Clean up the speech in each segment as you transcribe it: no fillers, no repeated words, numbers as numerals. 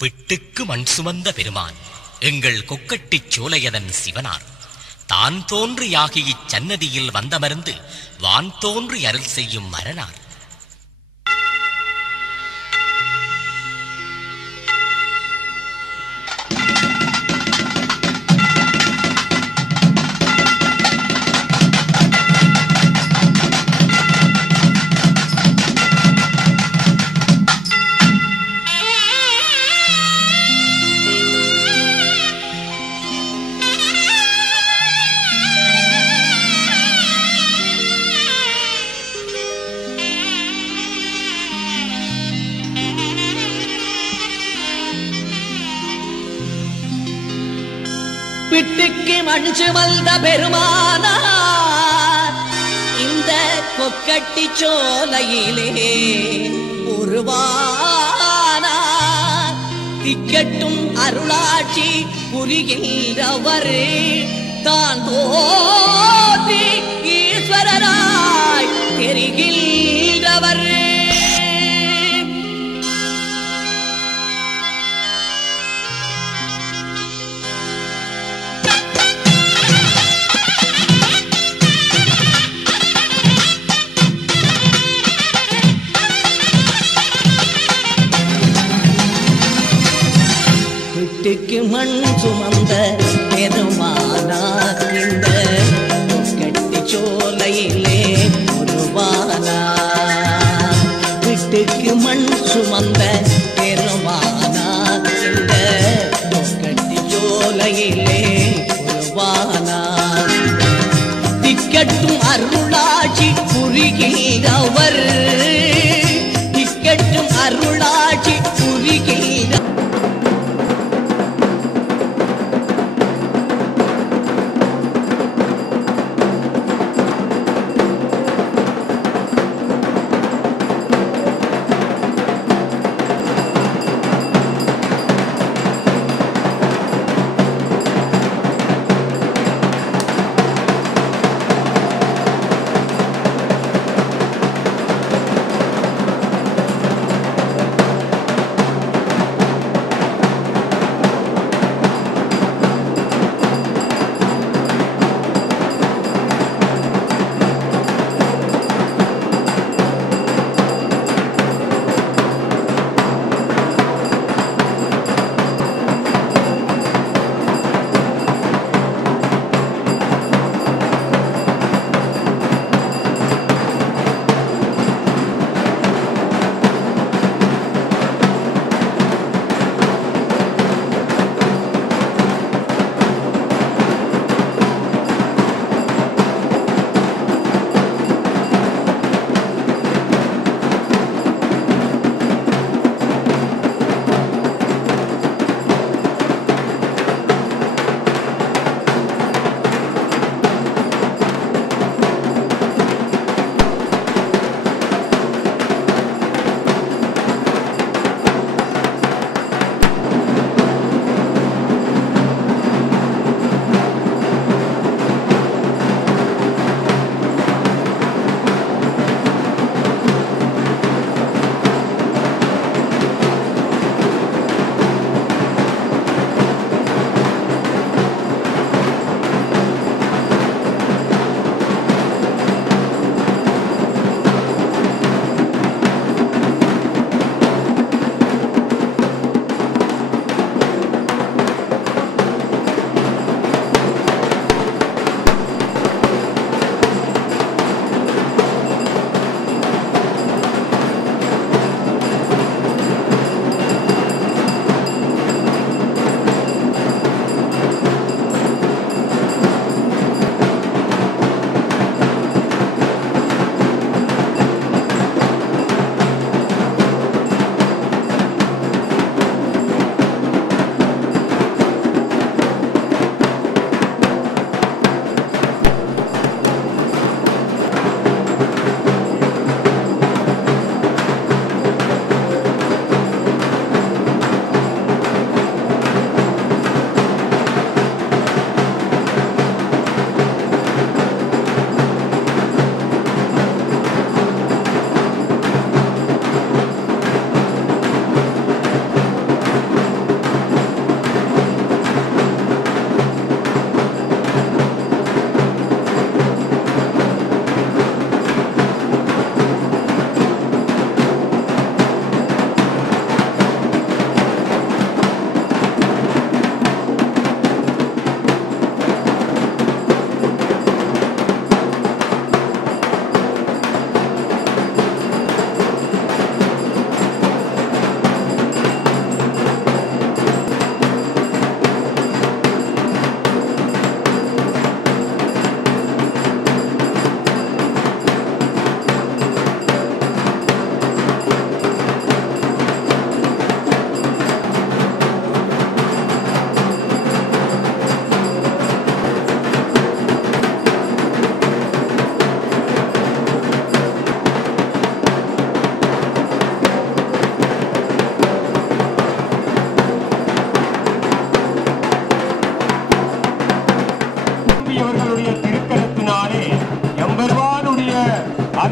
விட்டுக்கு மண் சுமந்த பெருமான் எங்கள் கொக்கட்டிச் சோலையதன் சிவனார் தான் தோன்றியாகி இச்சன்னதியில் வந்தமர்ந்து வான் தோன்றி அருள் செய்யும் மரனார். விட்டுக்கு மண் சுமந்த பெருமானார் இந்த கொக்கட்டிச் சோலையிலே உருவானார். திக்கட்டும் அருளாட்சி புரிகின்றவர் தான் தோன்றி ஈஸ்வரராய் தெரிகின்றவர். விட்டுக்கு மண் சுமந்த பெருமானார் இந்த கொக்கட்டிச் சோலையிலே உருவானார். விட்டுக்கு மண் சுமந்த பெருமானார் இந்த கொக்கட்டிச் சோலையிலே உருவானார். திக்கட்டும் அருளாட்சி புரிகின்றவர் திக்கட்டும் அருளாட்சி புரிகின்ற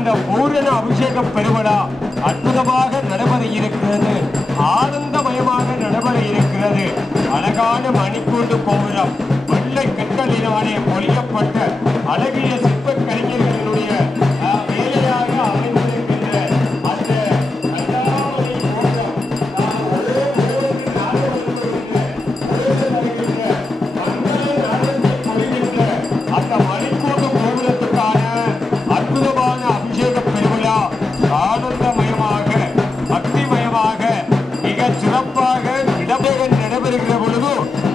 அந்த பூரண அபிஷேக பெருவிழா அற்புதமாக நடைபெற இருக்கிறது. ஆனந்தமயமாக நடைபெற இருக்கிறது. அழகான மணிக்கூண்டு கோபுரம் வெள்ளை கற்களினாலே பொழியப்பட்ட அழகிய சிற்ப கலைஞர்களினுடைய வேலையாக அமைந்திருக்கின்ற அந்த கண்டாமணி கோபுரம் அந்த மணிக்கூண்டு கோபுரத்துக்கான அற்புதமான அபிஷேக பெருவிழா ஆனந்தமயமாக பக்திமயமாக மிக சிறப்பாக இடம்பெயர் நடைபெறுகிற பொழுது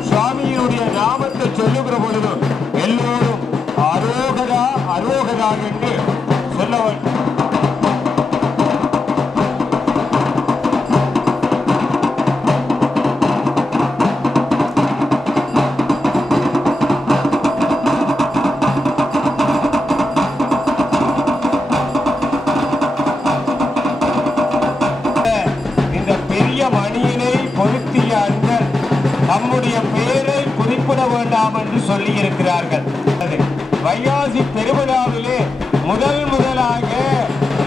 சுவாமியினுடைய நாமத்தை சொல்லுகிற பொழுது எல்லோரும் அரோகரா அரோகரா என்று சொல்ல வேண்டும். நம்முடைய பெயரை குறிப்பிட வேண்டாம் என்று சொல்லி இருக்கிறார்கள். வைகாசி பெருவிழாவிலே முதலாக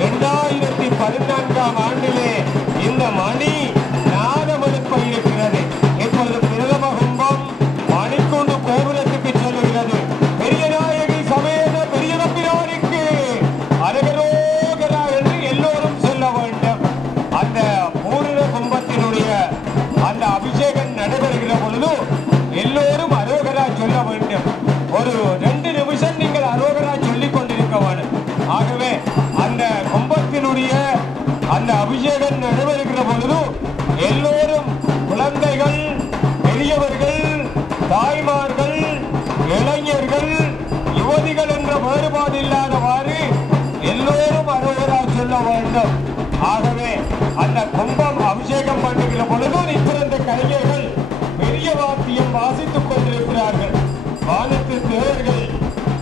2014ஆம் ஆண்டிலே இந்த மணி நாதமெடுப்ப இருக்கிறது. இப்பொழுது பிரதம கும்பம் மணிக்கூண்டு கோபுரத்துக்கு செல்லுகிறது. பெரியநாயகி சமேத பெரிய நம்பிரானுக்கு அரகரோகரா என்று எல்லோரும் சொல்ல வேண்டும். அந்த பூரண கும்பத்தினுடைய அந்த அபிஷேகம் நடைபெறுகிற பொழுது எல்லோரும் அரோகரா சொல்ல வேண்டும். ஒரு 2 நிமிஷம் நீங்கள் அரோகரா சொல்லிக் கொண்டிருக்க வேண்டும். ஆகவே அந்த கும்பத்தினுடைய அந்த அபிஷேகம் நடைபெறுகிற பொழுது எல்லோரும் குழந்தைகள், பெரியவர்கள், தாய்மார்கள், இளைஞர்கள், யுவதிகள் என்ற வேறுபாடு இல்லாதவாறு எல்லோரும் அரோகரா சொல்ல வேண்டும். ஆகவே அந்த கும்பம் அபிஷேகம் பண்ணுகிற பொழுது நிற்கிற கலைஞர்கள் பெரிய வாத்தியம் வாசித்துக் கொண்டிருக்கிறார்கள். வானத்து தேவர்கள்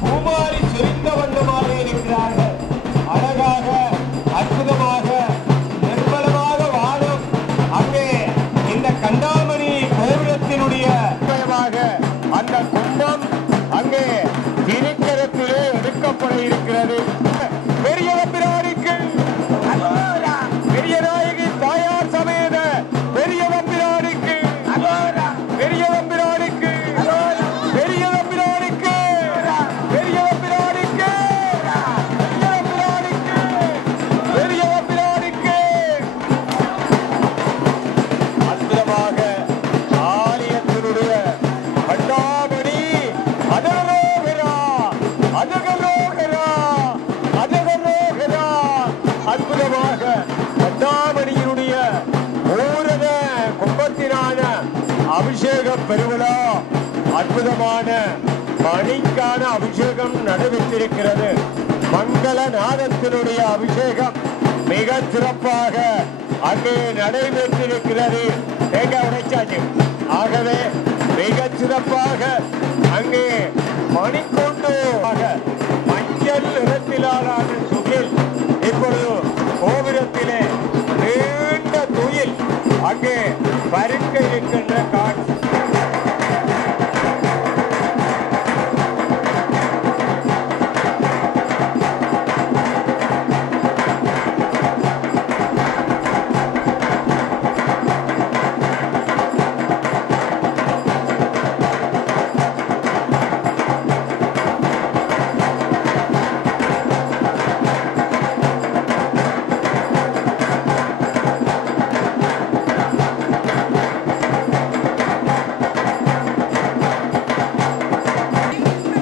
பூமாரி செறிந்த வண்ணமாக இருக்கிறார்கள். அழகாக அற்புதமாக நிர்மலமாக வானம் அங்கே இந்த கண்டாமணி கோபுரத்தினுடைய அந்த கும்பம் அங்கே திருக்கரத்திலே எடுக்கப்பட இருக்கிறது. பெரிய பிராணிக்கு பெரிய நாயகி தாயார் சமேத பெரிய நம்பிரானுக்கு பெரிய நம்பிரானுக்கு பெரிய நம்பிரானுக்கு பெரிய நம்பிரானுக்கு பெரிய நம்பிரானுக்கு அற்புதமாக ஆலயத்தினுடைய கண்டாமணி அதகரோகரா அதகரோகரா அதகரோகரா அற்புதமாக கண்டாமணியினுடைய பூரண கும்பத்தினான அபிஷேக பெருவிழா அற்புதமான மணிக்கான அபிஷேகம் நடைபெற்றிருக்கிறது. மங்கள நாதத்தினுடைய அபிஷேகம் மிக சிறப்பாக அங்கே நடைபெற்றிருக்கிறது. எங்க உடைச்சாச்சு. ஆகவே மிக சிறப்பாக அங்கே மணிக்கூண்டு மஞ்சள் நிறத்திலான சுகில் இப்பொழுது கோபுரத்திலே நீண்ட துயில் அங்கே பருக்க இருக்கின்ற காட்சி.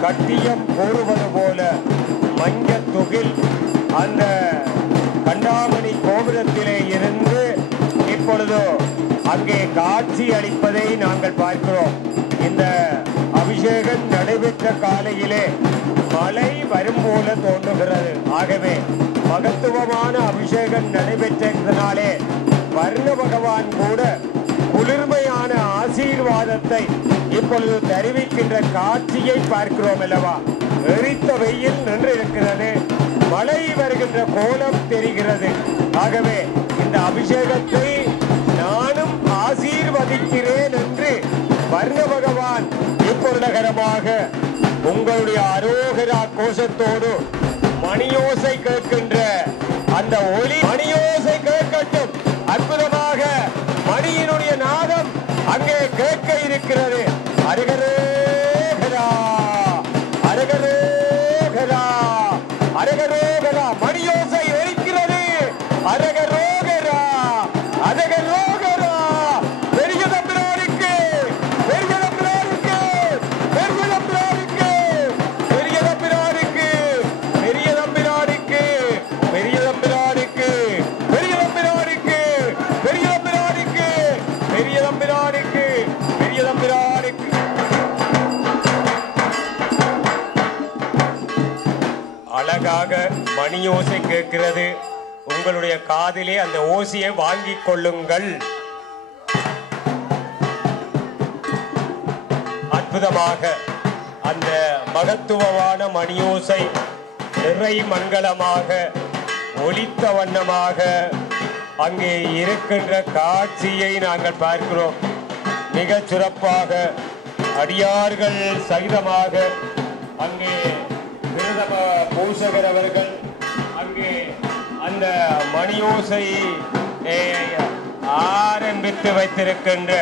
கட்டியம் போடுவது போல மஞ்சத்துகில் அந்த கண்டாமணி கோபுரத்திலே இருந்து இப்பொழுது அங்கே காட்சி அளிப்பதை நாங்கள் பார்க்கிறோம். இந்த அபிஷேகம் நடைபெற்ற காலையிலே மழை வரும் போல தோன்றுகிறது. ஆகவே மகத்துவமான அபிஷேகம் நடைபெற்றதனாலே வர்ண பகவான் கூட குளிர்மையான ஆசீர்வாதத்தை இப்பொழுது தெரிவிக்கின்ற காட்சியை பார்க்கிறோம் அல்லவா. எரித்த வெயில் நின்று இருக்கிறது. மழை வருகின்ற கோலம் தெரிகிறது. ஆகவே இந்த அபிஷேகத்தை நானும் ஆசீர்வதிக்கிறேன் என்று வர்ண பகவான் இப்பொழுதகரமாக உங்களுடைய அரோகரா கோஷத்தோடு மணியோசை கேட்கின்ற அந்த ஒலி மணியோசை கேட்கட்டும். அற்புதமாக மணியினுடைய நாதம் அங்கே கேட்க இருக்கிறது. அரகரோகரா அரகரோகரா அரகரோகரா மணியோசை இருக்கிறது. அரகரோகரா அரகரோகரா பெரிய தம்பிரானுக்கு பெரிய தம்பிரானுக்கு பெரிய தம்பிரானுக்கு பெரிய தம்பிரானுக்கு பெரிய தம்பிரானுக்கு பெரிய தம்பிரானுக்கு பெரிய தம்பிரானுக்கு பெரிய தம்பிரானுக்கு பெரிய தம்பிரானுக்கு பெரிய தம்பிரானுக்கு. அழகாக மணியோசை கேட்கிறது. உங்களுடைய காதிலே அந்த ஓசையை வாங்கிக் கொள்ளுங்கள். அற்புதமாக அந்த மகத்துவமான மணியோசை நிறை மங்களமாக ஒலித்த வண்ணமாக அங்கே இருக்கின்ற காட்சியை நாங்கள் பார்க்கிறோம். மிக சிறப்பாக அடியார்கள் சகிதமாக அங்கே பிரதம பூசகர் அவர்கள் அங்கே அந்த மணியோசை ஆரம்பித்து வைத்திருக்கின்ற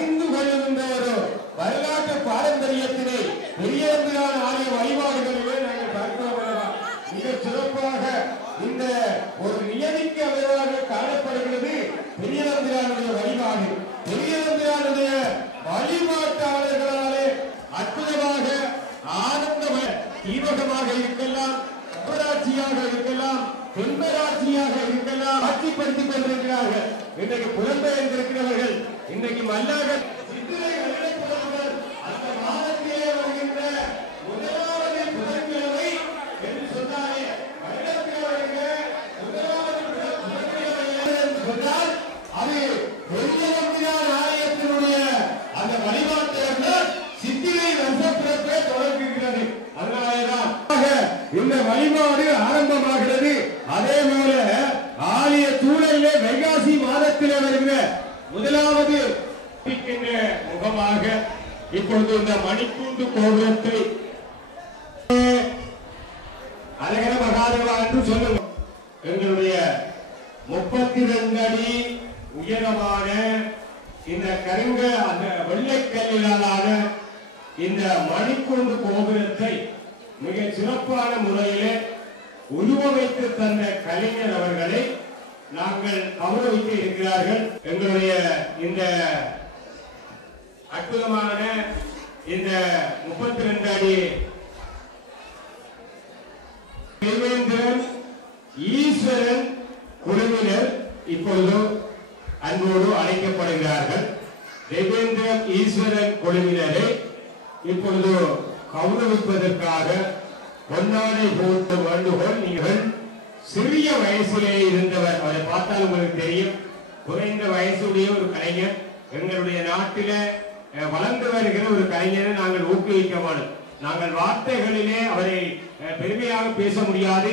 அறிந்து கொள்ளுகின்ற ஒரு வரலாற்று பாரம்பரியத்தினை பெரியம்பிரான் ஆலய வழிபாடுகளிலே நாங்கள் பார்க்கிறோம். மிக சிறப்பாக இந்த ஒரு நியதிக்கு அமைவாக காணப்படுகிறது பெரியம்பிரானுடைய வழிபாடு. பெரியம்பிரானுடைய வழிபாட்டாளர்களாலே அற்புதமாக ஆனந்தமாக தீபகமாக இருக்கலாம், நகராட்சியாக இருக்கலாம், தென்பராட்சியாக இருக்கலாம் ஆட்சிப்படுத்திக் கொண்டிருக்கிறார்கள். இன்றைக்கு புலம்பெயர்ந்திருக்கிறவர்கள் இன்றைக்கு மல்லாக சித்திரை வருடப்புறவர் அந்த மாதத்திலே வருகின்ற முதலாவது புதன்கிழமை என்று சொன்னாலே வருடத்தில் வருகிற முதலாவது புதன்கிழமை சொன்னால் அது பெரியம்பிரான் ஆலயத்தினுடைய அந்த வழிபாட்டர்கள் சித்திரை வருஷப்பிறப்பே தொடங்குகிறது. அதனாலேதான் இந்த வழிபாடு ஆரம்பமாகிறது. அதே போல ஆலய சூழலிலே வைகாசி மாதத்திலே வருகிற முதலாவது முகமாக இப்பொழுது இந்த மணிக்கூண்டு கோபுரத்தை அழகர மகாதேவா என்று சொல்லுவோம். எங்களுடைய 32 அடி உயரமான இந்த கருங்க அந்த வெள்ளைக்கல்லிலான இந்த மணிக்கூண்டு கோபுரத்தை மிக சிறப்பான முறையிலே உருவமைத்து தந்த கலைஞர் அவர்களை நாங்கள் கௌரவிக்க இருக்கிறார்கள். எங்களுடைய இந்த அற்புதமான இந்த 32 அடி தேவேந்திரன் ஈஸ்வரன் குழுவினர் இப்பொழுது அன்போடு அழைக்கப்படுகிறார்கள். தேவேந்திரன் ஈஸ்வரன் குழுவினரை இப்பொழுது கௌரவிப்பதற்காக பொன்னாடை போட்ட வேண்டுகோள். நீங்கள் சிறிய வயசிலே இருந்தவர், அவரை பார்த்தால் உங்களுக்கு தெரியும், குறைந்த வயசுடைய ஒரு கலைஞர். எங்களுடைய நாட்டில வளர்ந்து வருகிற ஒரு கலைஞரை நாங்கள் ஊக்குவிக்க வேண்டும். நாங்கள் வார்த்தைகளிலே அவரை பெருமையாக பேச முடியாது.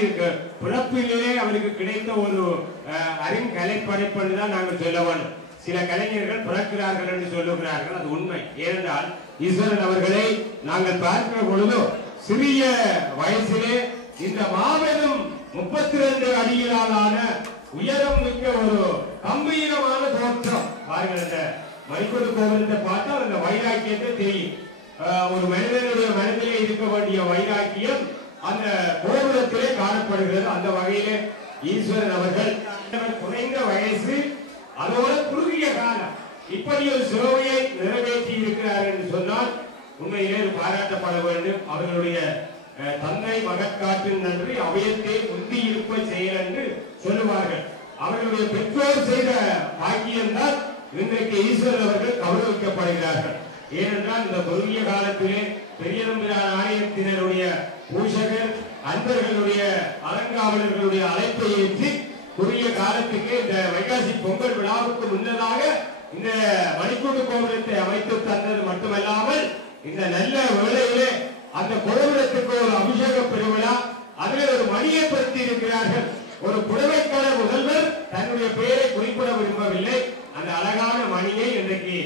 பிறப்பிலே அவருக்கு கிடைத்த ஒரு அருங்கலைப்படைப்பு தான் நாங்கள் சொல்ல வேண்டும். சில கலைஞர்கள் பிறக்கிறார்கள் என்று சொல்லுகிறார்கள், அது உண்மை. ஏனென்றால் ஈஸ்வரன் அவர்களை நாங்கள் பார்க்கிற பொழுது சிறிய வயசிலே இந்த மாபெரும் 32 அடியிலான உயரம் மிக்க ஒரு கம்பீரமான தோற்றம் பாருங்கள். இந்த மணிக்கூண்டு கோபுரத்தை பார்த்தால் அந்த வைராக்கியத்தை தெரியும். ஒரு மனிதனுடைய மனதிலே இருக்க வேண்டிய வைராக்கியம் அந்த கோபுரத்திலே காணப்படுகிறது. அந்த வகையிலே ஈஸ்வரன் அவர்கள் குறைந்த வயசு, அதோட குறுகிய காலம் இப்படி ஒரு சேவையை நிறைவேற்றி இருக்கிறார் என்று சொன்னால் உண்மையிலே பாராட்டப்பட வேண்டும். அவர்களுடைய தந்தை மகற்காற்றின் நன்றி அவையத்தை முந்தி இருப்ப செயல் என்று சொல்லுவார்கள். அவர்களுடைய பெற்றோர் செய்த பாக்கியம்தான் இன்றைக்கு ஈஸ்வரன் அவர்கள் கௌரவிக்கப்படுகிறார்கள். ஏனென்றால் இந்த குறுகிய காலத்திலே பெரியம்பிரான் ஆலயத்தினருடைய பூஷகர் அன்பர்களுடைய அலங்காவலர்களுடைய அழைப்பை ஏற்றி குறுகிய காலத்துக்கு இந்த வைகாசி பொங்கல் விழாவுக்கு முன்னதாக இந்த மணிக்கூண்டு கோபுரத்தை அமைத்து தந்தது மட்டுமல்லாமல் இந்த நல்ல வேளையிலே அந்த கோபுரத்துக்கு ஒரு அபிஷேக பெருவிழா, அதில் ஒரு மணியை படுத்தி இருக்கிறார்கள். ஒரு புடவைக்கட முதல்வர் தன்னுடைய பெயரை குறிப்பிட விரும்பவில்லை. அந்த அழகான மணியை இன்றைக்கு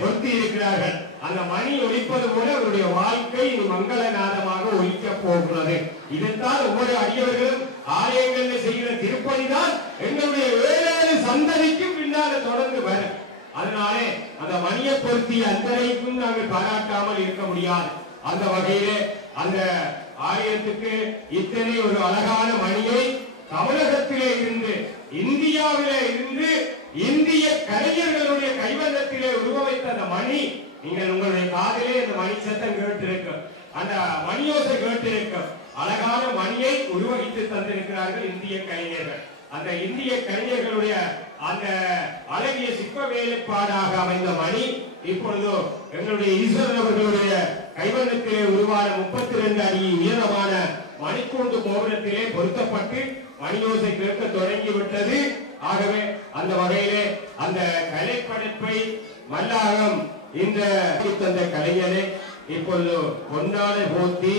பொருத்தி இருக்கிறார்கள். அந்த மணி ஒலிப்பது போல அவருடைய வாழ்க்கை மங்களநாதமாக ஒலிக்க போகிறது. இதைத்தான் ஒவ்வொரு அடியவர்களும் ஆலயங்களில் செய்கிற திருப்பணிதான் எங்களுடைய 7 சந்ததிக்கும் பின்னால் தொடர்ந்து வரும். அதனாலே அந்த மணியை பொருத்திய அந்தரைக்கும் நாங்கள் பாராட்டாமல் இருக்க முடியாது. அந்த வகையிலே அந்த ஆலயத்துக்கு இத்தனை ஒரு அழகான மணியை தமிழகத்திலே இருந்து இந்தியாவிலே இருந்து இந்திய கலைஞர்களுடைய கைவண்ணத்திலே உருவமைத்த அந்த மணி, நீங்கள் உங்களுடைய காதிலே அந்த மணி சத்தம் கேட்டிருக்கும், அந்த மணியோசை கேட்டிருக்கும். அழகான மணியை உருவகித்து தந்திருக்கிறார்கள் இந்திய கலைஞர்கள். அந்த இந்திய கலைஞர்களுடைய அந்த அழகிய சிற்ப வேலைப்பாடாக அமைந்த மணி இப்பொழுது எங்களுடைய ஈஸ்வரன் அவர்களுடைய கைவண்ணத்திலே உருவான 32 அடி உயரமான மணிக்கூண்டு கோபுரத்திலே பொருத்தப்பட்டு மணியோசை கேட்க தொடங்கிவிட்டது. ஆகவே அந்த வகையிலே அந்த கலைப்படைப்பை மல்லாகம் இந்த தந்த கலைஞரை இப்பொழுது பொன்னாடை போர்த்தி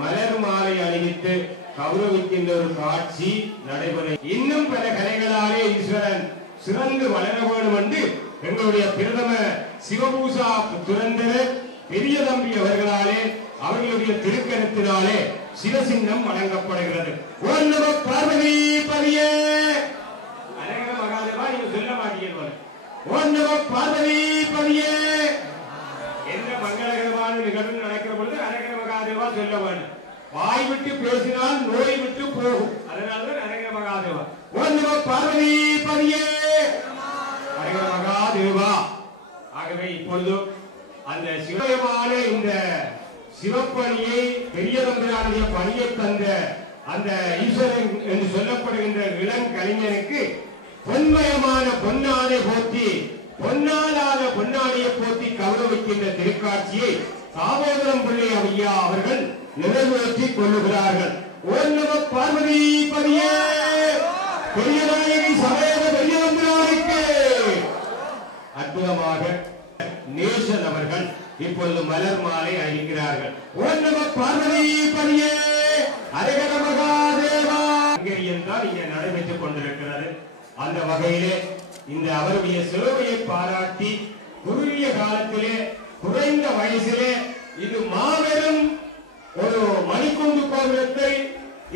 மலர் மாலை அணிவித்து கௌரவிக்கின்ற ஒரு காட்சி நடைபெறும். இன்னும் பல கலைகளாலே ஈஸ்வரன் சிறந்து வளர வேண்டும் என்று எங்களுடைய பிரதம சிவபூசா துரந்தர் பெரிய தம்பி அவர்களாலே அவர்களுடைய திருக்கரத்தினாலே சிவசின்னம் வழங்கப்படுகிறது. ஓம் நம பார்வதி பதியே. அழகர மகாதேவா, நீங்க சொல்ல மாட்டீங்க. ஓம் நமோ பார்வதிபதியே. எந்த மங்களகரமான நிகழ்வு நடக்கிற பொழுது அரகர மகாதேவா சொல்ல வேண்டும். வாய் விட்டு பேசினால் நோய் விட்டு போகும். அதனால்தான் அரகர மகாதேவா. ஓம் நமோ பார்வதிபதியே, அரகர மகாதேவா. ஆகவே இப்பொழுது அந்த சிவமான இந்த சிவப்பணியை பெரிய தம்பிரானுடைய பணியை தந்த அந்த ஈஸ்வரன் என்று சொல்லப்படுகின்ற இளங்கலைஞனுக்கு பொன்மயமான பொன்னாடை போற்றி, பொன்னாலான பொன்னாடையை போற்றி கௌரவிக்கின்ற திருக்காட்சியை தாமோதரம் பிள்ளை ஐயா அவர்கள் நிறைவேற்றி கொள்ளுகிறார்கள். ஓம் நமோ பார்வதிபதியே, பெரியநாயகி சமேத பெரிய தம்பிரானுக்கு. அற்புதமாக நேசன் அவர்கள் இப்பொழுது மலர் மாலை அளிக்கிறார்கள். ஓம் நமோ பார்வதிபதியே, அரகர மகாதேவா. தான் இங்கே நடைபெற்றுக் கொண்டிருக்கிறது. அந்த வகையிலே இந்த அவருடைய சேவையை பாராட்டி குறுகிய காலத்திலே குறைந்த வயசிலே இது மாபெரும் ஒரு மணிக்கூண்டு கோவிலத்தை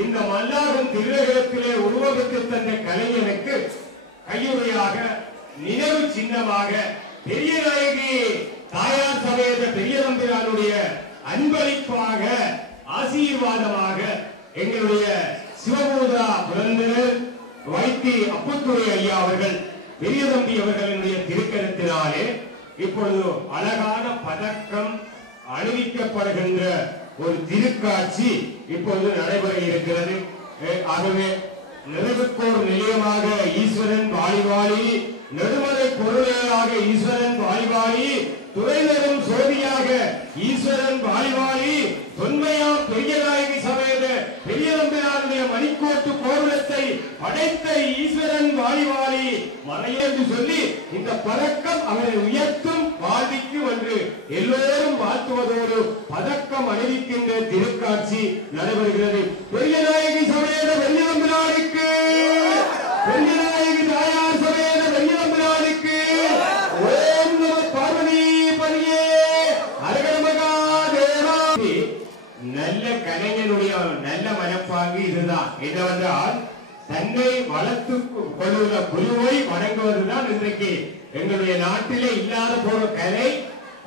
இந்த மல்லாகம் திருநகரத்திலே உருவகித்து தந்த கலைஞனுக்கு கையுறையாக நினைவு சின்னமாக பெரியநாயகி தாயார் சமேத பெரிய தம்பிரானுடைய அன்பளிப்பாக ஆசீர்வாதமாக எங்களுடைய சிவபூதா புரந்தனர் வைத்தி அப்புத்துறை ஐயா அவர்கள் பெரிய தம்பி அவர்களுடைய திருக்கரத்தினாலே இப்பொழுது அழகான பதக்கம் அணிவிக்கப்படுகின்ற ஒரு திருக்காட்சி இப்பொழுது நடைபெற இருக்கிறது. ஆகவே நிறைவுக்கோர் நிலையமாக ஈஸ்வரன் வாழிவாழி, நெடுமலை பொருளையாக ஈஸ்வரன் வாழிவாழி, துறைநரும் சோதியாக ஈஸ்வரன் வாழிவாழி, தொன்மையாம் பெரியநாயகி சமேத பெரிய தம்பிரானுடைய மணிக்கோட்டு கோவிலத்தை படைத்த ஈஸ்வரன் வாழிவாழி மறையென்று சொல்லி இந்த பதக்கம் அவரை உயர்த்தும் வாழ்விக்கு என்று எல்லோரும் வாழ்த்துவதோடு பதக்கம் அணிவிக்கின்ற திருக்காட்சி நடைபெறுகிறது. பெரியநாயகி சமேத பெரிய தம்பிரானுக்கு, பெரியநாயகி தாயார் சமேத பெரிய தம்பிரானுக்கு. ஓம் நமோ பார்வதிபதியே, அரகர மகாதேவா. நல்ல கலைஞனுடைய நல்ல மனப்பாங்கு இதுதான். என்னவென்றால் தன்னை வளர்த்து கொள்ளுகிற குருவை வணங்குவதுதான் இன்றைக்கு எங்களுடைய நாட்டிலே இல்லாத போற கலை.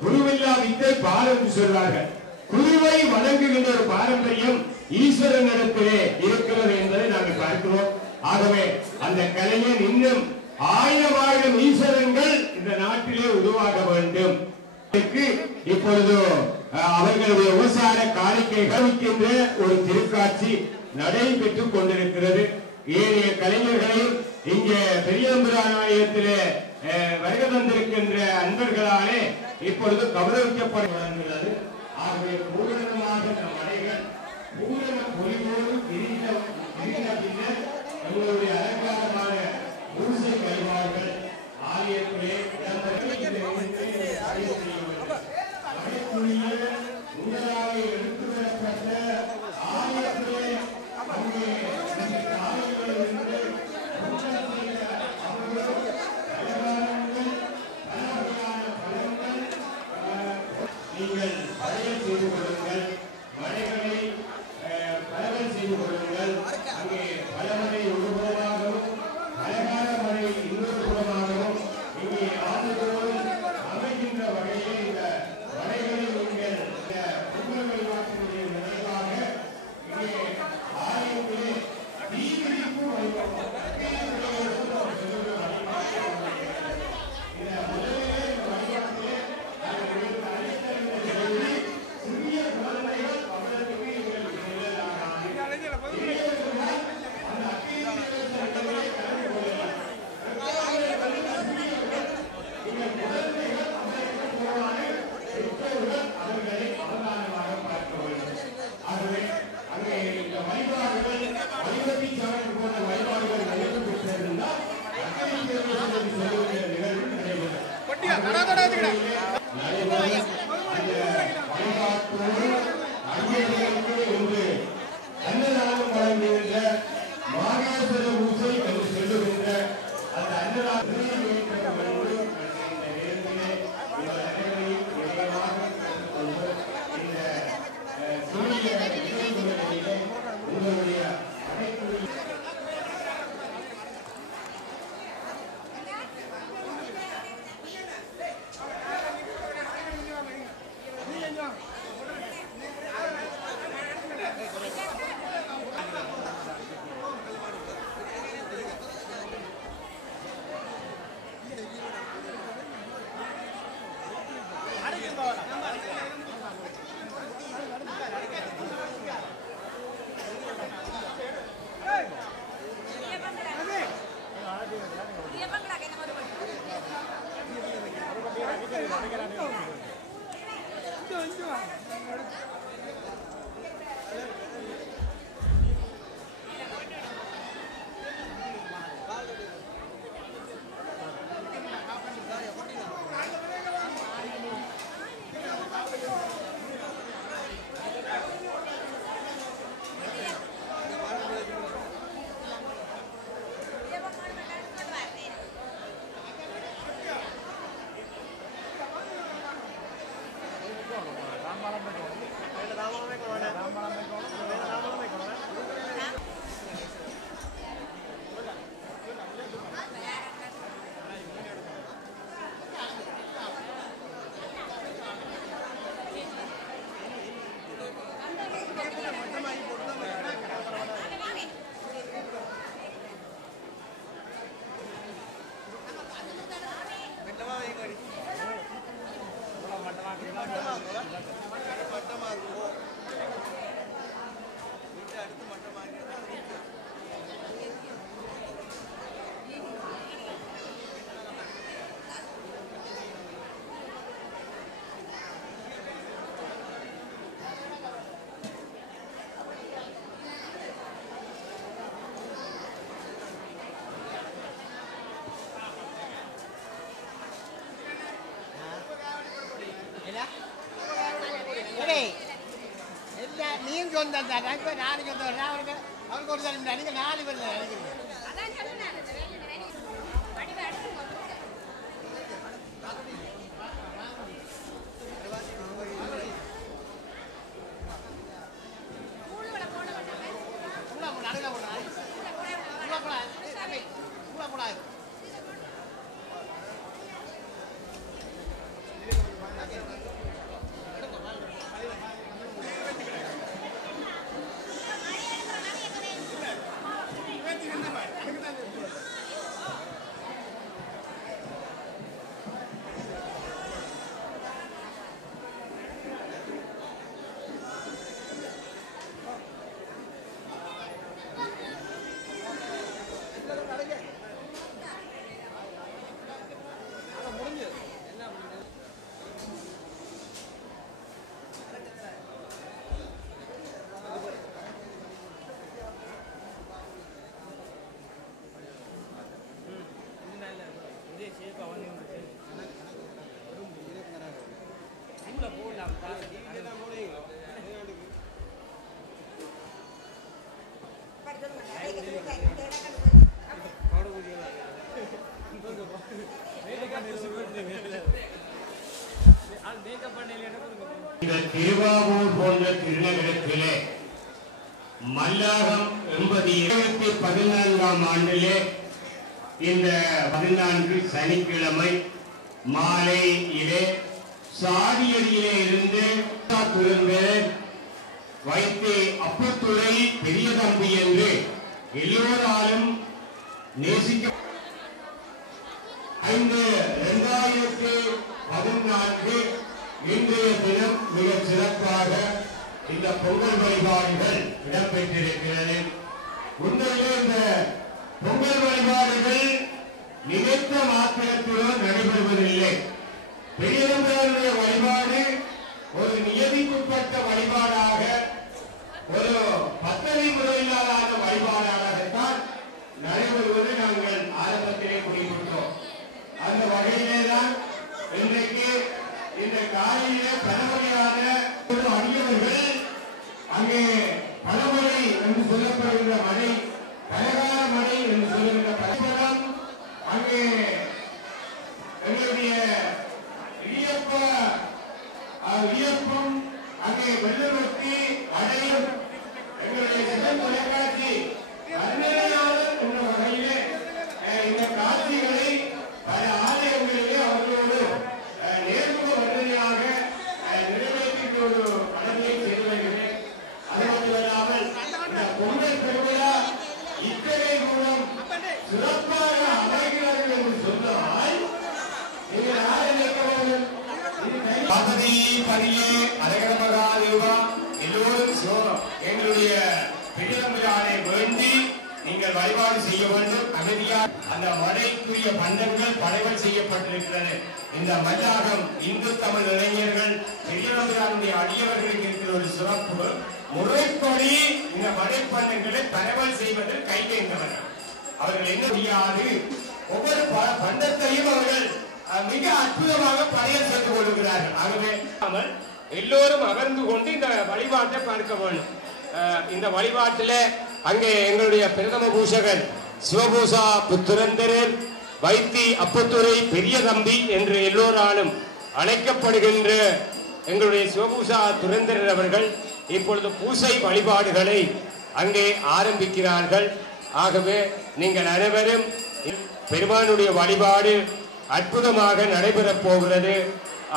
குருவில்லா வித்தை பால் என்று சொல்வார்கள். குருவை வணங்குகின்ற ஒரு பாரம்பரியம் ஈஸ்வரனிடத்திலே இருக்கிறது என்பதை நாங்கள் பார்க்கிறோம். ஆகவே அந்த கலைஞன் இன்னும் 1000 ஈஸ்வரங்கள் இந்த நாட்டிலே உருவாக வேண்டும். இப்பொழுது அவர்களுடைய விவசாய காணிக்கை கவனிக்கின்ற ஒரு திருக்காட்சி நடைபெற்றுக் கொண்டிருக்கிறது. ஏனைய கலைஞர்களையும் இங்கே பெரியதம்பிரானாலயத்திலே வருகை தந்திருக்கின்ற அன்பர்களாலே இப்பொழுது கௌரவிக்கப்படுகிறது. ஆகவே பூரணமாக நம் அடைகள் பூரண பொலிவோடு பிரிந்த பின்னர் எங்களுடைய அலங்காரமான பூசை வழிபாடுகள் ஆலயத்திலே உங்களாக எடுத்து வரப்பட்ட ஆலயத்திலே அங்கே நீங்கள் படையல் செய்து கொள்ளுங்கள், மலைகளை பரவல் செய்து கொள்ளுங்கள். அங்கே பலமலை ஒரு புறமாகவும் அழகான மலை இன்னொரு புறமாகவும் இங்கே ஆண்டுதோறும் அமைகின்ற வகையில் இந்த மலைகளை நீங்கள் பொங்கல் வழிபாட்டினுடைய நினைவாக இங்கே ஆலயத்திலே தீவிரிப்பு வழிபாடு நீங்க சொந்தம் தான் இப்ப நாளைக்கு அவருக்கு அவருக்கு ஒரு தரம் நீங்க 4 பேர் நினைக்கிறீங்க இந்த திருவாவூர் போன்ற திருநகரத்திலே மல்லாகம் 2014ஆம் ஆண்டிலே இந்த 14 சனிக்கிழமை மாலையிலே சாதியடியிலே இருந்து வைத்து அப்பத்துறை பெரிய தம்பி என்று எல்லோராலும் நேசிக்க 5/2014 இன்றைய தினம் மிக சிறப்பாக இந்த பொங்கல் வழிபாடுகள் இடம்பெற்றிருக்கிறது. உண்மையிலே இந்த பொங்கல் வழிபாடுகள் நினைத்த மாத்திரத்துடன் நடைபெறுவதில்லை. பெரியவர்களுடைய வழிபாடு ஒரு நியதிக்குட்பட்ட வழிபாடாக, ஒரு பத்தனை முறையிலான வழிபாடாகத்தான் நடைபெறுவதை நாங்கள் ஆரம்பத்திலே குறிப்பிட்டோம். அந்த வகையிலே தான் இன்றைக்கு இந்த காலையிலே பலவகையான அடியவர்கள் அங்கே பலமழை என்று சொல்லப்படுகின்ற மழை, பலகார மழை என்று சொல்லுகின்ற பலபலம், அங்கே எங்களுடைய இயப்பம் அங்கே வெள்ளவர்த்தி அடையும் எங்களுடைய சிவன் தொலைக்காட்சி அருமையாளர் என்ற வகையிலே இந்த காட்சிகளை பல ஆலயங்களிலே அவர்களோடு நேர்முக வசதியாக நிறைவேற்றி ஒரு கடமையை செய்து வருகிறேன். அது மட்டுமல்லாமல் இந்த பொங்கல் பெருவிழா இத்தனை மூலம் சிறப்பாக அமைகிறது என்று சொன்னால் நீங்கள் யாரை நினைக்கிறீர்கள்? பகதி பரியே அழகமகாதேவா எல்லோரும் எங்களுடைய பெரியவர்களாலே வேண்டி நீங்கள் வழிபாடு செய்ய வேண்டும். அமைதியாக அந்த மழைக்குரிய பண்டங்கள் படைவல் செய்யப்பட்டிருக்கிறது. இந்த மல்லாகம் இந்து தமிழ் இளைஞர்கள் பெரியவர்களுடைய அடியவர்களுக்கு இருக்கிற ஒரு சிறப்பு, முறைப்படி இந்த மடைப்பண்டங்களை பரவல் செய்வதில் கைதேர்ந்தவர்கள். அவர்கள் என்ன முடியாது, ஒவ்வொரு பண்டத்தையும் அவர்கள் மிக அற்புதமாக படையல் செய்து கொள்கிறார்கள். ஆகவே எல்லோரும் அமர்ந்து கொண்டு இந்த வழிபாட்டை பார்க்க வேண்டும். இந்த வழிபாட்டில் அங்கே எங்களுடைய பிரதம பூஷகன் சிவபூசா புத்துரந்தரர் வைத்தி அப்பத்துறை பெரிய தம்பி என்று எல்லோராலும் அழைக்கப்படுகின்ற எங்களுடைய சிவபூசா துரந்தரர் அவர்கள் இப்பொழுது பூசை வழிபாடுகளை அங்கே ஆரம்பிக்கிறார்கள். ஆகவே நீங்கள் அனைவரும் பெருமானுடைய வழிபாடு அற்புதமாக நடைபெறப் போகிறது,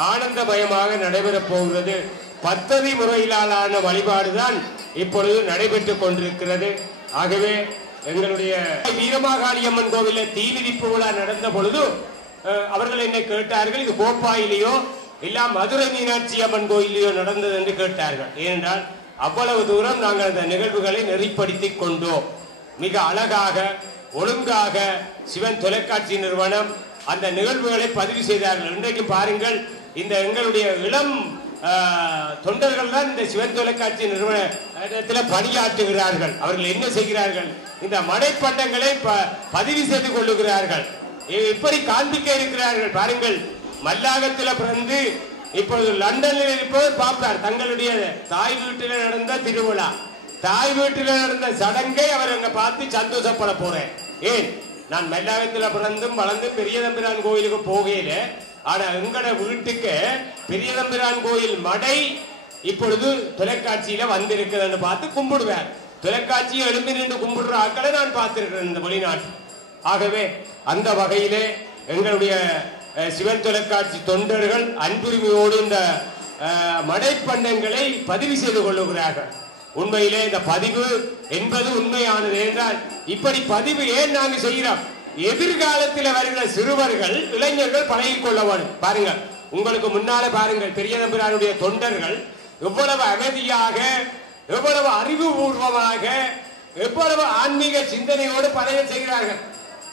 ஆனந்தமயமாக நடைபெறப் போகிறது. பத்ததி முறையிலான வழிபாடுதான் இப்பொழுது நடைபெற்றுக் கொண்டிருக்கிறது. ஆகவே எங்களுடைய வீரமாகாளியம்மன் கோவிலில் தீ மிதிப்பு விழா நடந்த பொழுது அவர்கள் என்னை கேட்டார்கள், இது கோப்பாயிலேயோ இல்ல மதுரை மீனாட்சி அம்மன் கோயிலையோ நடந்தது என்று கேட்டார்கள். ஏனென்றால் அவ்வளவு தூரம் நாங்கள் அந்த நிகழ்வுகளை நெறிப்படுத்தி கொண்டோம். மிக அழகாக ஒழுங்காக சிவன் தொலைக்காட்சி நிறுவனம் அந்த நிகழ்வுகளை பதிவு செய்தார்கள். இன்றைக்கு பாருங்கள், இந்த எங்களுடைய இளம் தொண்டர்கள் தான் இந்த சிவன் தொலைக்காட்சி நிறுவனத்தில் பணியாற்றுகிறார்கள். அவர்கள் என்ன செய்கிறார்கள், இந்த மடைப்பண்டங்களை பதிவு செய்து கொள்ளுகிறார்கள், இப்படி காண்பிக்க இருக்கிறார்கள். பாருங்கள், மல்லாகத்தில் பிறந்து இப்பொழுது லண்டனில் இருப்பவர் பார்ப்பார், தங்களுடைய தாய் வீட்டில் நடந்த திருவிழா, தாய் வீட்டில் நடந்த சடங்கை அவர் அங்க பார்த்து சந்தோஷப்பட போறேன். ஏன், நான் மல்லாகத்தில் பிறந்தும் வளர்ந்து பெரிய தம்பிரான் கோயிலுக்கு போகையில, ஆனா எங்கட வீட்டுக்கு பெரிய தம்பிரான் கோயில் மடை இப்பொழுது தொலைக்காட்சியில வந்திருக்குதுன்னு பார்த்து கும்பிடுவேன். தொலைக்காட்சியை எழும்பி நின்று கும்பிடுற ஆக்களை நான் பார்த்திருக்கிறேன் இந்த வெளிநாட்டில். ஆகவே அந்த வகையிலே எங்களுடைய சிவன் தொலைக்காட்சி தொண்டர்கள் அன்புரிமையோடு இந்த மடைப்பண்டங்களை பதிவு செய்து கொள்ளுகிறார்கள். உண்மையிலே இந்த பதிவு என்பது உண்மையானது. என்றால் இப்படி பதிவு ஏன் நாங்கள் செய்கிறோம், எதிர்காலத்தில் வருகிற சிறுவர்கள் இளைஞர்கள் பழகிக் கொள்ள வேண்டும். பாருங்க, உங்களுக்கு முன்னால பாருங்கள், பெரிய தம்பிரானுடைய தொண்டர்கள் எவ்வளவு அமைதியாக, எவ்வளவு அறிவுபூர்வமாக, எவ்வளவு ஆன்மீக சிந்தனையோடு படையல் செய்கிறார்கள்.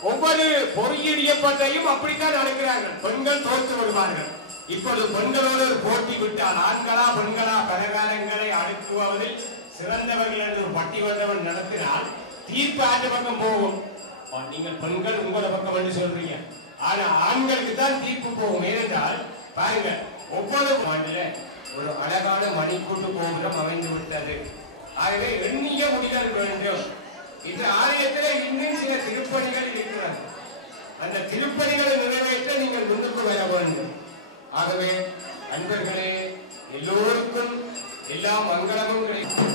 ஒவ்வொரு பொறியியப்பட்டையும் அப்படித்தான் நடக்கிறார்கள். பெண்கள் தோற்று வருவார்கள். இப்பொழுது பெண்களோடு போட்டி விட்டால் ஆண்களா பெண்களா பலகாரங்களை அடுக்குவதில் சிறந்தவர்கள் என்று ஒரு பட்டிமன்றம் நடத்தினால் தீர்ப்பு ஆண்டு பக்கம் போகும். நீங்கள் பெண்கள் உங்களோட பக்கம் என்று சொல்றீங்க, ஆனா ஆண்களுக்கு தான் தீர்ப்பு போகும். ஏனென்றால் பாருங்க, ஒவ்வொரு ஆண்டுல ஒரு அழகான மணிக்கூட்டு கோபுரம் அமைந்து விட்டது. ஆகவே எண்ணிய முடிதல் வேண்டும். இந்த ஆலயத்தில் இன்னும் சில திருப்பணிகள் இருக்கிறது. அந்த திருப்பணிகளை நிறைவேற்ற நீங்கள் முன்னுக்கு வர வேண்டும். ஆகவே அன்பர்களே, எல்லோருக்கும் எல்லா மங்களமும் கிடைக்கும்.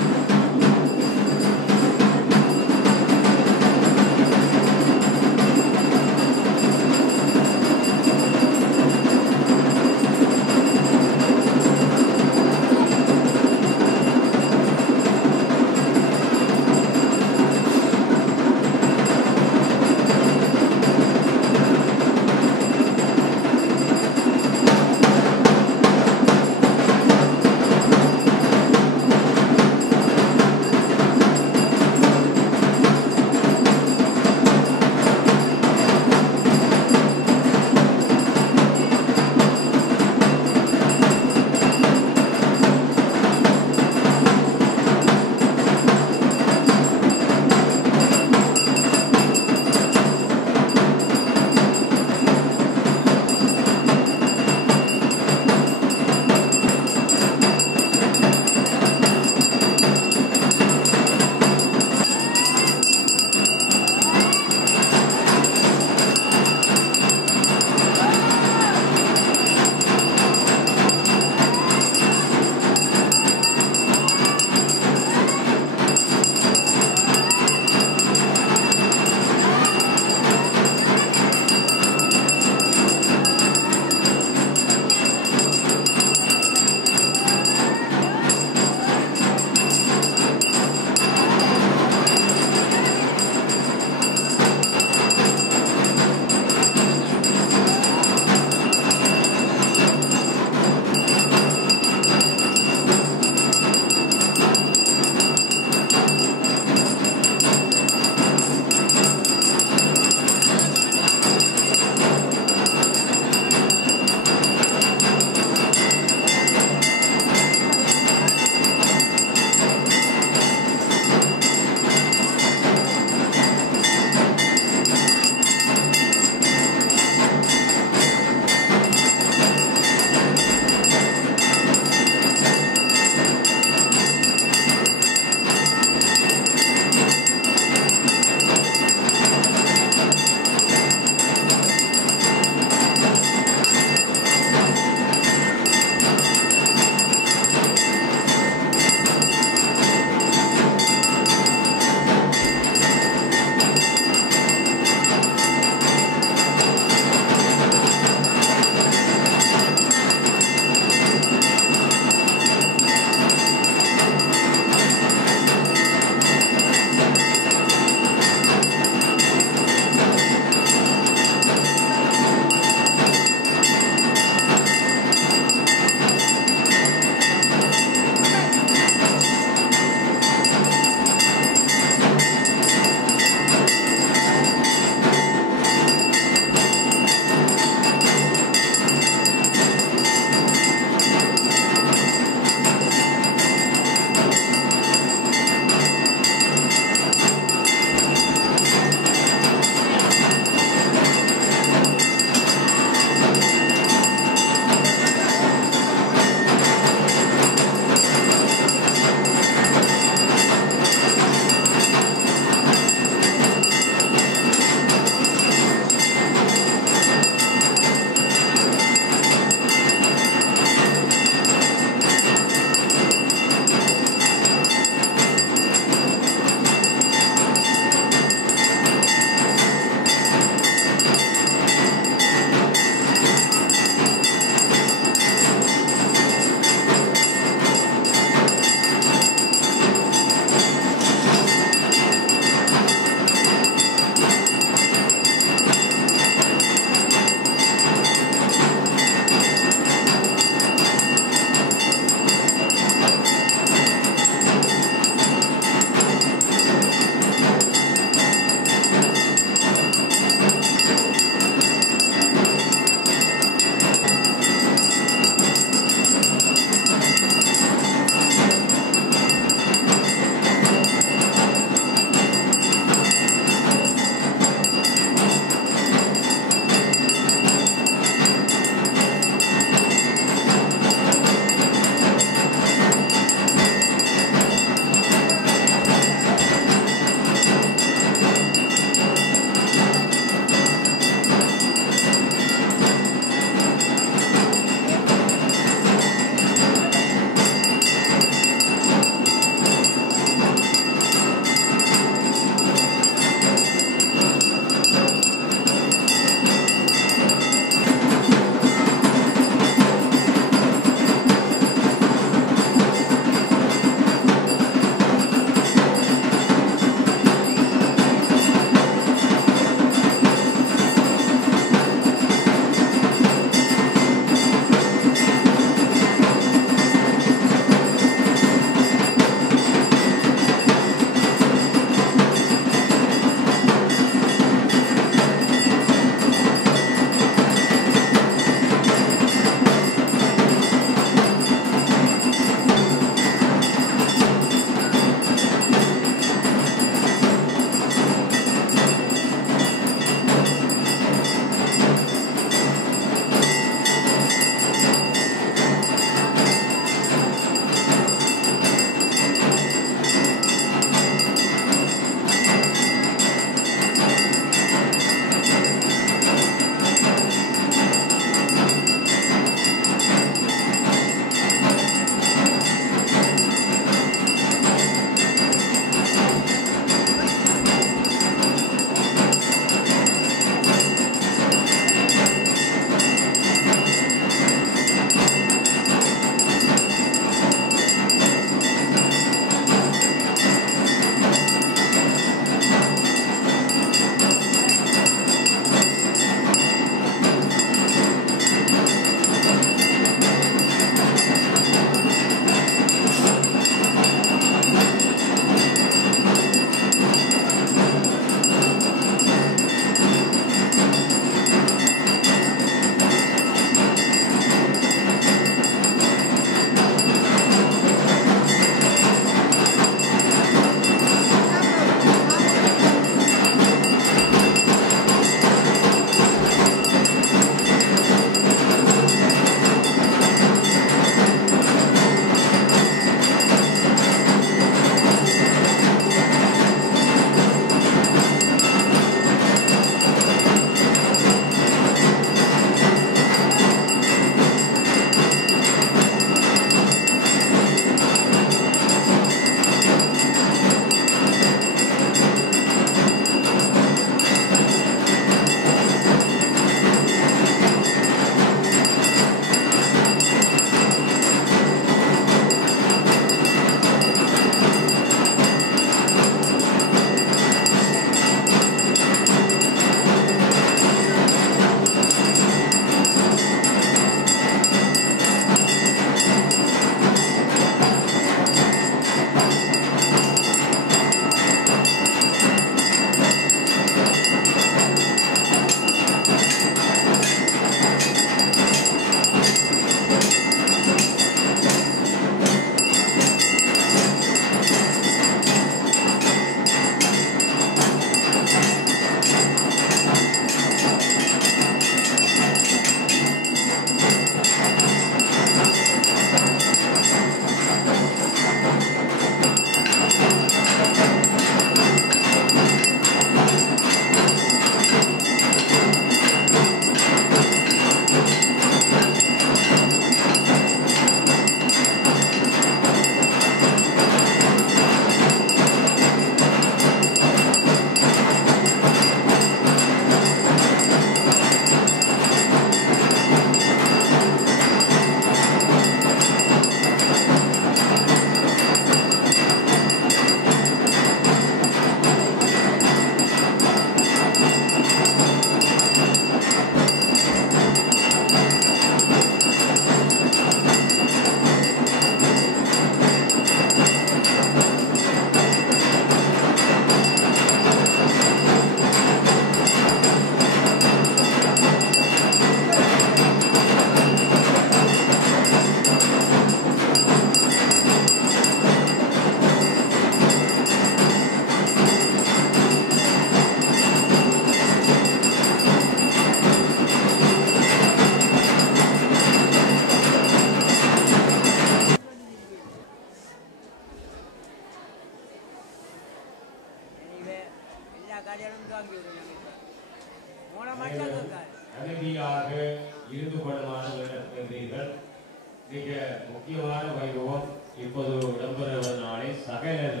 முக்கியமான வைபவம் இப்போது இடம்பெறுவதனாலே சகலர்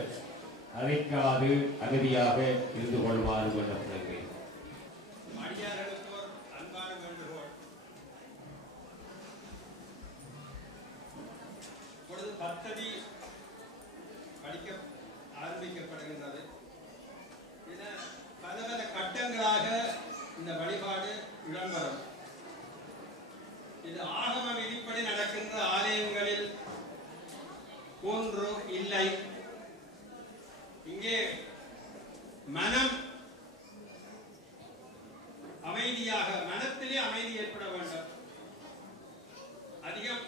அழைக்காது அகதியாக இருந்து கொள்வார்கள் என்ற பிள்ளைகள் அடியார்களுக்கோர் அன்பான வேண்டுகோள். இப்பொழுது பத்ததி படிக்க ஆரம்பிக்கப்படுகின்றது. பல பல கட்டங்களாக இந்த வழிபாடு இடம்பெறும். இது ஆகம விதிப்படி நடக்கின்ற ஆலயங்களில் போன்று இல்லை. இங்கே மனம் அமைதியாக, மனத்திலே அமைதி ஏற்பட வேண்டும். அதிகம்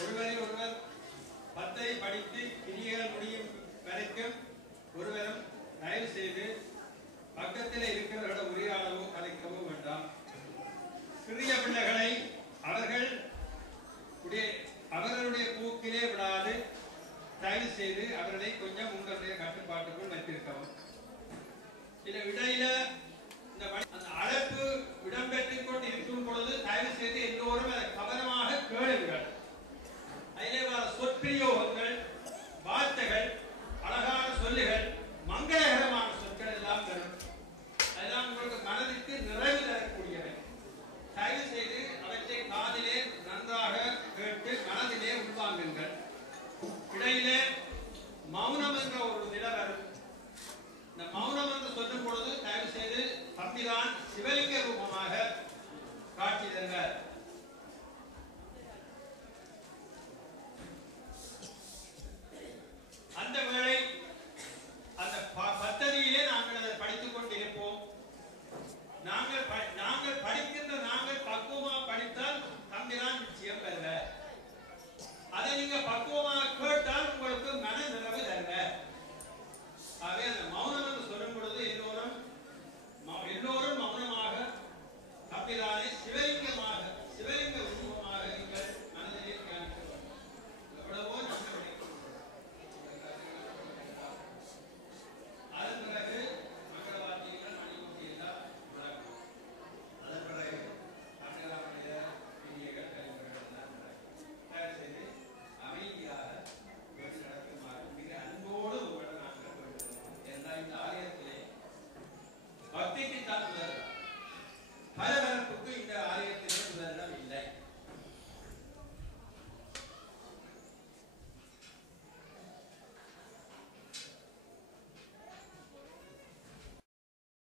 ஒருவரை ஒருவர் பத்தை படித்து கிரியைகள் முடியும் வரைக்கும் ஒருவரும் தயவு செய்து பக்கத்தில் இருக்கிறவர்களோட உரையாடவோ கலைக்கவோ வேண்டாம். சிறிய பிள்ளைகளை அவர்களுடைய போக்கிலே விடாது தயவு செய்து அவர்களை கொஞ்சம் உங்களுடைய கட்டுப்பாட்டுக்குள் வைத்திருக்கவும். சில இடையில இந்த அழைப்பு இடம்பெற்றுக் கொண்டு இருக்கும் பொழுது தயவு செய்து எல்லோரும் அதை கவனமாக கேளுங்கள். அதிலே வர சொற்பிரயோகங்கள், வார்த்தைகள், அழகான சொல்லுகள், மங்களகரமான சொற்கள் எல்லாம் வரும். அதெல்லாம் உங்களுக்கு மனதிற்கு நிறைவு தரக்கூடியவை. தயவு செய்து அவற்றை காதிலே நன்றாக கேட்டு மனதிலே உள்வாங்குங்கள். இடையிலே மௌனம் என்ற ஒரு நிலை வரும். இந்த மௌனம் என்று சொல்லும் பொழுது தயவு செய்து தம்பிதான் சிவலிங்க ரூபமாக காட்சி தருவார்.